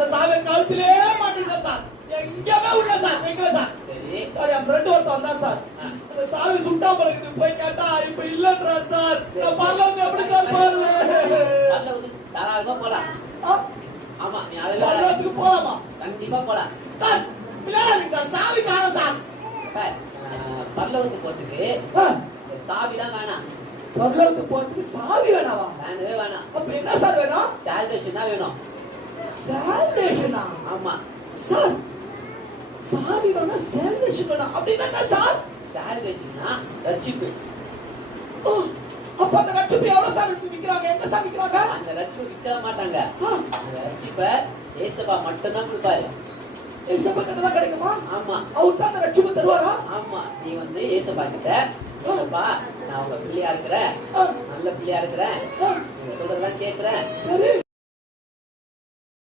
அந்த சாவி கழுத்திலே மாட்டீங்க சார். எங்கேயுமே விடல சார், வைக்கல சார். சரி சார் என் ஃப்ரெண்ட் ஒருத்தன் வந்தான் சார். அந்த சாவி சுட்டா பழகுது போய் கேட்டா இப்ப இல்லன்றான் சார். நான் பரலோகத்துக்கு எப்படி சார் போறது? பரலோகத்துக்கு தாராளமா போலாம். ஆமா நீ அதெல்லாம் பரலோகத்துக்கு போலாமா? கண்டிப்பா போலாம் சார். விளையாடாதீங்க சார், சாவி காணோம் சார். பரலோகத்துக்கு போறதுக்கு சாவிலாம் வேணாம். பரலோகத்துக்கு போறதுக்கு சாவி வேணாவா? வேணவே வேணாம். அப்ப என்ன சார் வேணும்? சால்வேஷன் தான் வேணும். சால்வேஷனா? ஆமா சார். சாவி வேணா சால்வேஷன் வேணா அப்படின்னா என்ன சார்? சால்வேஷன்னா ரட்சிப்பு. அப்ப அந்த ரட்சிப்பு எவ்வளவு சார் விக்கிறாங்க? எங்க சார் விக்கிறாங்க? அந்த ரட்சிப்பு விற்க மாட்டாங்க. அந்த ரட்சிப்பை ஏசப்பா மட்டும் தான் கொடுப்பாரு. ஏசப்பா கிட்ட தான் கிடைக்குமா? ஆமா. அவர் தான் அந்த ரட்சிப்பு தருவாரா? ஆமா. நீ வந்து ஏசப்பா கிட்ட ஏசப்பா நான் உங்க பிள்ளையா இருக்கிறேன், நல்ல பிள்ளையா இருக்கிறேன், நீங்க சொல்றதெல்லாம் கேட்கிறேன். சரி.